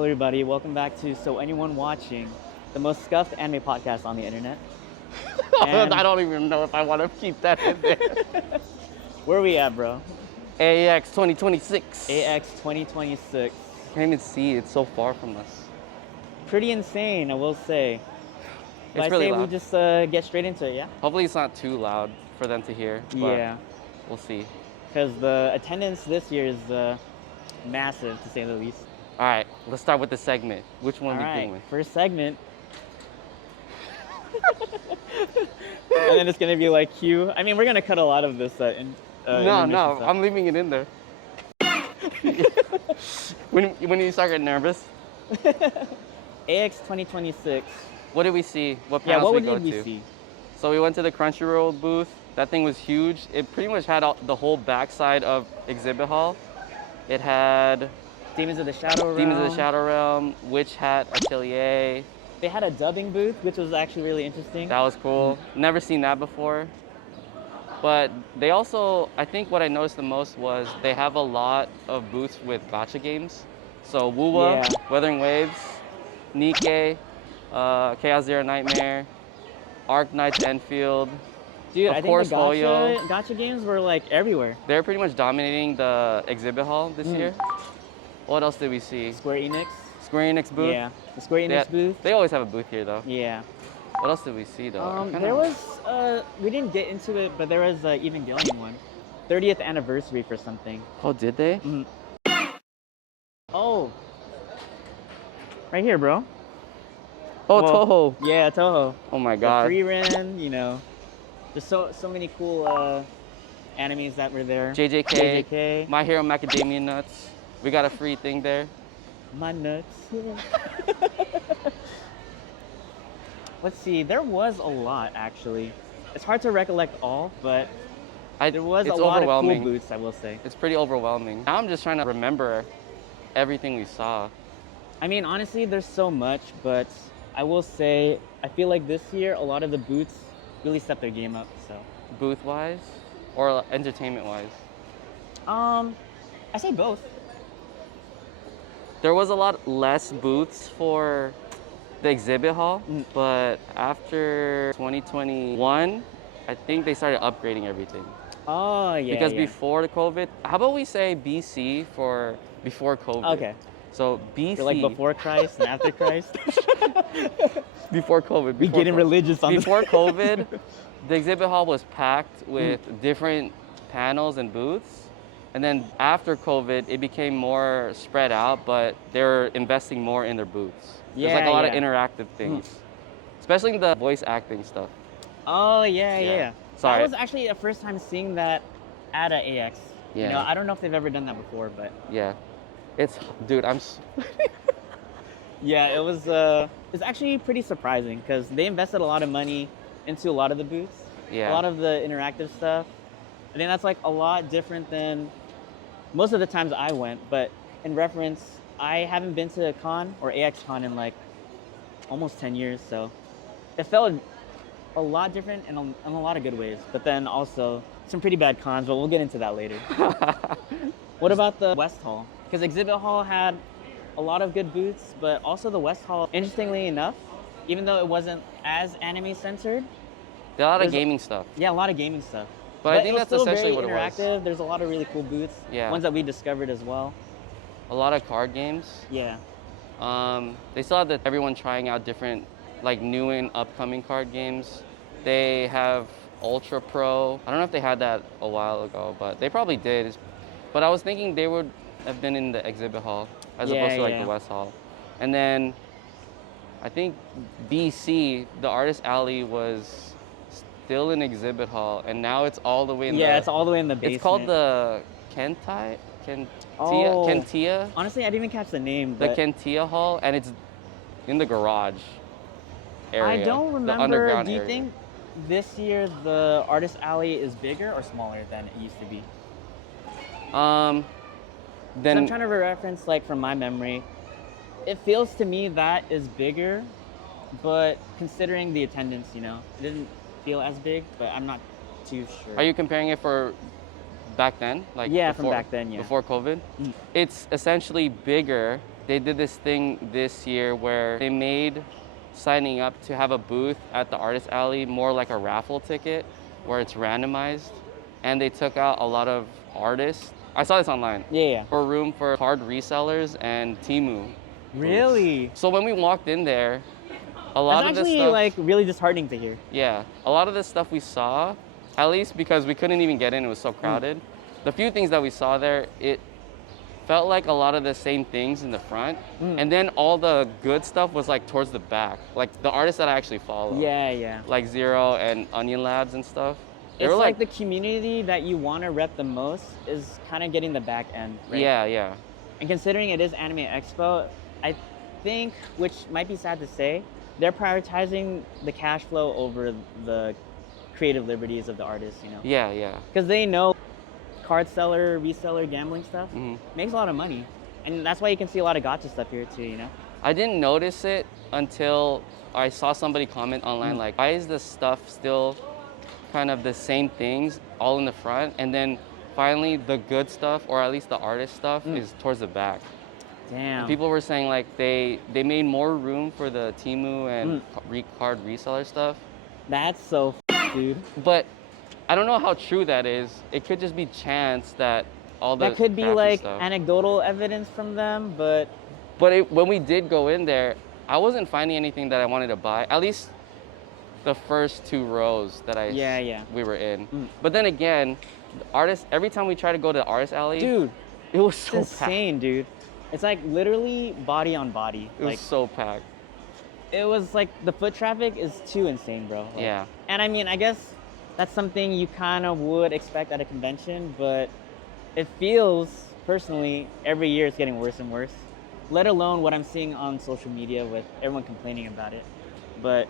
Hello everybody, welcome back to SoAnyoneWatching, the most scuffed anime podcast on the internet. And I don't even know if I want to keep that in there. where are we at, bro? AX 2026. AX 2026. Can't even see, it's so far from us. Pretty insane, I will say. But It's really I say loud. we just get straight into it, yeah? Hopefully it's not too loud for them to hear, but Yeah, we'll see. because the attendance this year is massive, to say the least. All right, let's start with the segment. Which one All we right, begin with? first segment. And then it's gonna be like Q. I mean, we're gonna cut a lot of this in. No, intermission stuff. I'm leaving it in there. when you start getting nervous, AX 2026. what did we see? What Yeah, panels what we go did we to? see? So we went to the Crunchyroll booth. That thing was huge. It pretty much had the whole backside of exhibit hall. It had Demons of the Shadow Realm. Demons of the Shadow Realm, Witch Hat Atelier. They had a dubbing booth, which was actually really interesting. That was cool. Never seen that before. But they also, I think what I noticed the most was they have a lot of booths with Gatcha games. So Wuwa, Yeah. Weathering Waves, Nikkei, Chaos Zero Nightmare, Arc Knights Enfield. Dude, of I think course, the Hoyo. Gacha games were like everywhere. They're pretty much dominating the exhibit hall this year. What else did we see? Square Enix. Square Enix booth. Yeah, the Square Enix booth. They always have a booth here though. Yeah. What else did we see though? There was, we didn't get into it, but there was an Evangelion one. 30th anniversary for something. Oh, did they? Oh. Right here, bro. Oh, Well, Toho. Yeah, Toho. Oh my The god. Free Ren, you know. There's so many cool animes that were there. JJK, JJK. My Hero Macadamia Nuts. We got a free thing there. My nuts. Let's see, there was a lot actually. It's hard to recollect all, but there was a It's lot of cool overwhelming. booths, I will say. It's pretty overwhelming. Now I'm just trying to remember everything we saw. I mean, honestly, there's so much, but I will say, I feel like this year, a lot of the booths really stepped their game up, so. Booth-wise or entertainment-wise? I say both. There was a lot less booths for the exhibit hall, but after 2021, I think they started upgrading everything. Oh, yeah, Because yeah. before the COVID, how about we say BC for before COVID? Okay. So BC. For like before Christ and after Christ. Before COVID. We getting religious on Before COVID, the exhibit hall was packed with different panels and booths. And then after COVID, it became more spread out, but they're investing more in their booths. There's like a lot of interactive things, especially the voice acting stuff. Oh, yeah. Sorry. That was actually the first time seeing that at a AX. Yeah. You know, I don't know if they've ever done that before, but. Yeah. Dude, Yeah, it's actually pretty surprising because they invested a lot of money into a lot of the booths. Yeah. A lot of the interactive stuff. I think that's like a lot different than most of the times I went, but in reference, I haven't been to a con or AX con in like almost 10 years, so it felt a lot different in a lot of good ways, but then also some pretty bad cons, but we'll get into that later. What about the West Hall? Because Exhibit Hall had a lot of good booths, but also the West Hall, interestingly enough, even though it wasn't as anime centered. a lot of gaming stuff. Yeah, a lot of gaming stuff. But I think it was that's still essentially very what it was. interactive. There's a lot of really cool booths. Yeah. Ones that we discovered as well. A lot of card games. Yeah. They still have everyone trying out different, like new and upcoming card games. They have Ultra Pro. I don't know if they had that a while ago, but they probably did. But I was thinking they would have been in the exhibit hall as opposed to like the West Hall. And then I think BC, the Artist Alley, was still in exhibit hall, and now it's all the way in it's all the way in the basement. It's called the Kentia. Honestly, I didn't even catch the name. The But Kentia Hall, and it's in the garage area. I don't The remember. underground Do you area. think this year the Artist Alley is bigger or smaller than it used to be? Then I'm trying to reference, like, from my memory. It feels to me that is bigger, but considering the attendance, you know, it didn't feel as big, but I'm not too sure. Are you comparing it for back then? Like Yeah, before, from back then, yeah. Before COVID? It's essentially bigger. they did this thing this year where they made signing up to have a booth at the artist alley more like a raffle ticket where it's randomized, and they took out a lot of artists. I saw this online. Yeah. For room for card resellers and Temu booths. Really? So when we walked in there, a lot That's of the actually stuff, like really disheartening to hear. yeah, a lot of the stuff we saw, at least because we couldn't even get in, it was so crowded. The few things that we saw there, it felt like a lot of the same things in the front, and then all the good stuff was like towards the back, like the artists that I actually follow. Yeah. Like Zero and Onion Labs and stuff. They It's were like the community that you want to rep the most is kind of getting the back end, right? Yeah. And considering it is Anime Expo, I think, which might be sad to say, they're prioritizing the cash flow over the creative liberties of the artists, you know? Yeah. Because they know card seller, reseller, gambling stuff Hmm. makes a lot of money. And that's why you can see a lot of Gacha stuff here too, you know? I didn't notice it until I saw somebody comment online like, why is this stuff still kind of the same things all in the front, and then finally the good stuff, or at least the artist stuff, is towards the back. Damn. People were saying like they made more room for the Temu and card reseller stuff. That's so dude. But I don't know how true that is. It could just be chance that all the That could be crappy like stuff. anecdotal evidence from them, but When we did go in there, I wasn't finding anything that I wanted to buy. At least the first 2 rows that we were in. But then again, the artists, every time we try to go to the artist alley, dude, it was it's so insane, packed. dude. It's like literally body on body. It was so packed. It was like the foot traffic is too insane, bro. Like, Yeah. And I mean, I guess that's something you kind of would expect at a convention, but it feels personally every year it's getting worse and worse. Let alone what I'm seeing on social media with everyone complaining about it. But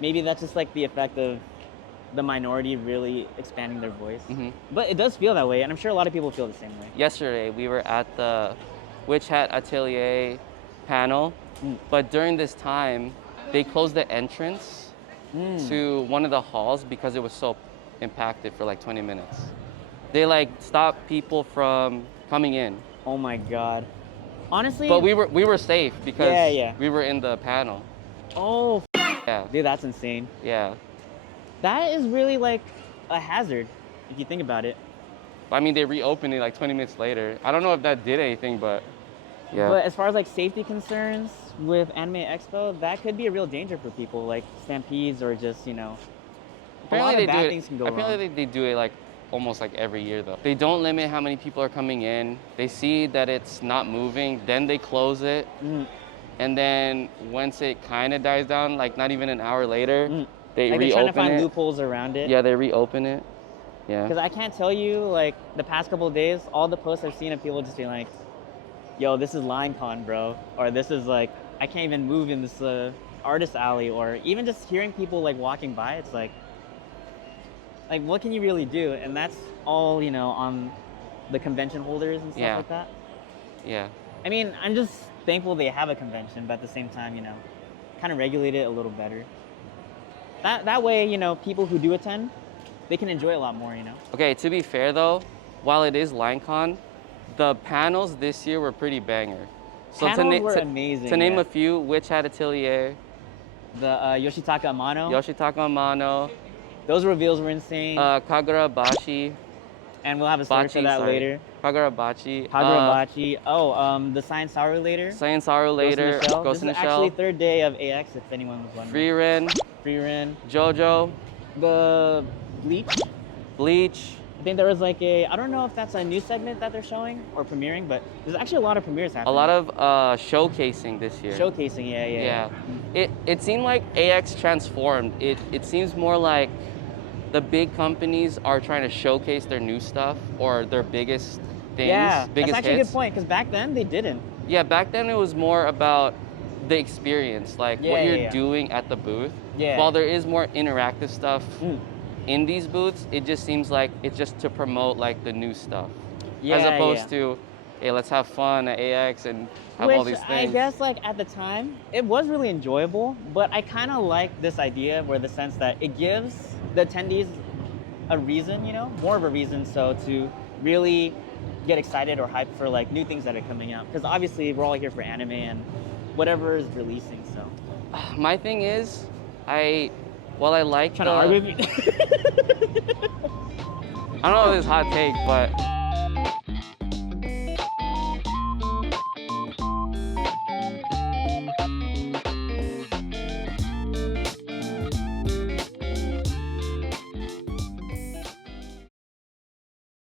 maybe that's just like the effect of the minority really expanding their voice. But it does feel that way, and I'm sure a lot of people feel the same way. Yesterday, we were at the Witch Hat Atelier panel, but during this time, they closed the entrance to one of the halls because it was so impacted for like 20 minutes. They like stopped people from coming in. Oh my God. Honestly. But we were safe because Yeah. we were in the panel. Oh, Yeah. dude, that's insane. Yeah. That is really like a hazard if you think about it. I mean, they reopened it like 20 minutes later. I don't know if that did anything, but yeah. But as far as like safety concerns with Anime Expo, that could be a real danger for people, like stampedes or just, you know, a lot of bad things can go wrong. Apparently they do it like almost like every year though. They don't limit how many people are coming in. They see that it's not moving, then they close it. And then once it kind of dies down, like not even an hour later, they like reopen they're trying to find it. loopholes around it. Yeah, they reopen it. Yeah. Because I can't tell you, like, the past couple of days, all the posts I've seen of people just being like, yo, this is LineCon, bro. Or this is like, I can't even move in this artist alley. Or even just hearing people like walking by, it's like, what can you really do? And that's all, you know, on the convention holders and stuff like that. Yeah. I mean, I'm just thankful they have a convention, but at the same time, you know, kind of regulate it a little better. That way, you know, people who do attend, they can enjoy a lot more, you know? Okay, to be fair though, while it is LineCon, the panels this year were pretty banger. So Panels were amazing. To name a few, Witch Hat Atelier, the Yoshitaka Amano. Those reveals were insane. Kagurabachi. And we'll have a story for that later. Kagurabachi. The Science Saru later. Science Saru later. Ghost in the Shell. This is actually third day of AX, if anyone was wondering. Free Ren. JoJo. JoJo. The Bleach. I think there was like I don't know if that's a new segment that they're showing or premiering, but there's actually a lot of premieres happening. A lot of showcasing this year. Showcasing, yeah. It seemed like AX transformed. It seems more like the big companies are trying to showcase their new stuff or their biggest things, biggest that's actually hits. a good point, because back then they didn't. Yeah, back then it was more about the experience, like what you're doing at the booth. Yeah. While there is more interactive stuff in these booths, it just seems like it's just to promote like the new stuff. As opposed to, hey, let's have fun at AX and have all these things. I guess like at the time, it was really enjoyable, but I kind of like this idea where the sense that it gives the attendees a reason, you know, more of a reason so to really get excited or hyped for like new things that are coming out? Because obviously we're all here for anime and whatever is releasing. So My thing is, while I like trying to argue with you. I don't know if it's a hot take, but